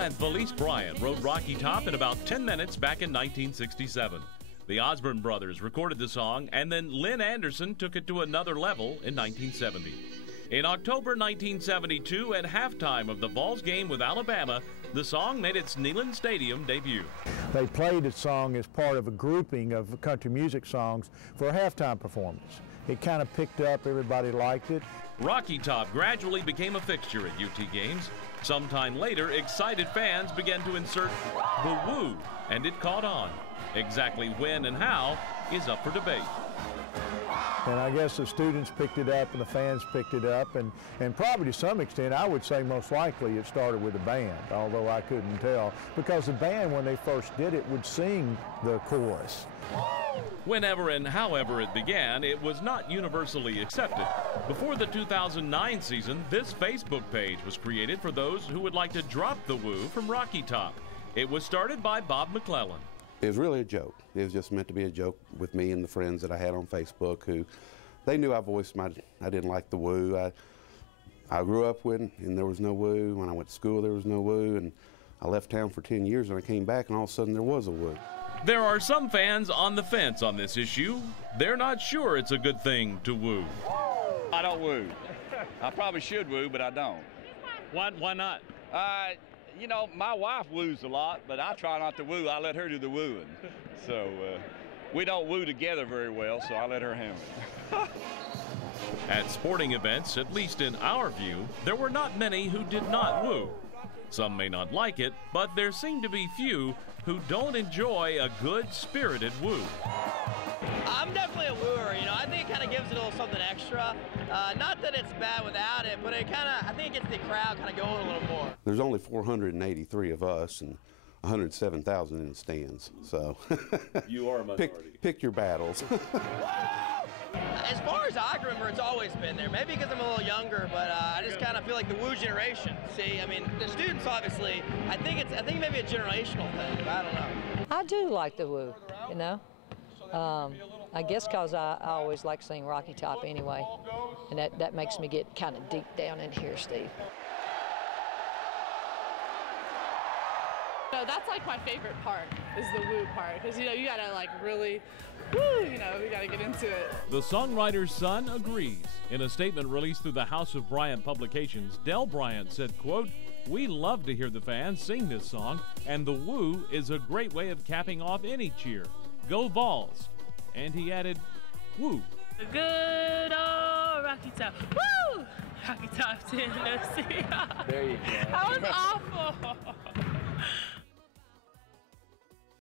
and Felice Bryant wrote Rocky Top in about 10 minutes back in 1967. The Osborne brothers recorded the song, and then Lynn Anderson took it to another level in 1970. In October 1972, at halftime of the Vols game with Alabama, the song made its Neyland Stadium debut. They played the song as part of a grouping of country music songs for a halftime performance. It kind of picked up, everybody liked it. Rocky Top gradually became a fixture at UT games. Sometime later, excited fans began to insert the woo, and it caught on. Exactly when and how is up for debate. And I guess the students picked it up and the fans picked it up, and probably to some extent, I would say most likely it started with the band, although I couldn't tell, because the band, when they first did it, would sing the chorus. Whenever and however it began, it was not universally accepted. Before the 2009 season, this Facebook page was created for those who would like to drop the woo from Rocky Top. It was started by Bob McClellan. It was really a joke. It was just meant to be a joke with me and the friends that I had on Facebook who, they knew I voiced I didn't like the woo. I grew up with it and there was no woo. When I went to school, there was no woo. And I left town for 10 years and I came back and all of a sudden there was a woo. There are some fans on the fence on this issue. They're not sure it's a good thing to woo. I don't woo. I probably should woo, but I don't. Why not? You know, my wife woos a lot, but I try not to woo. I let her do the wooing. So we don't woo together very well, so I let her handle it. At sporting events, at least in our view, there were not many who did not woo. Some may not like it, but there seem to be few who don't enjoy a good, spirited woo. I'm definitely a wooer, you know. I think it kind of gives it a little something extra. Not that it's bad without it, but I think it gets the crowd kind of going a little more. There's only 483 of us and 107,000 in the stands, so. You are a minority. Pick your battles. As far as I can remember, it's always been there. Maybe because I'm a little younger, but I just kind of feel like the woo generation. See, I mean, the students obviously, I think maybe a generational thing, but I don't know. I do like the woo, you know. I guess because I always like singing Rocky Top anyway, and that makes me get kind of deep down in here, Steve. No, that's like my favorite part, is the woo part, because, you know, you gotta like really, woo, you know, you gotta get into it. The songwriter's son agrees. In a statement released through the House of Bryant Publications, Del Bryant said, quote, "We love to hear the fans sing this song, and the woo is a great way of capping off any cheer. Go Vols." And he added, woo. Good old Rocky Top, woo! Rocky Top, Tennessee. There you go. That was awful.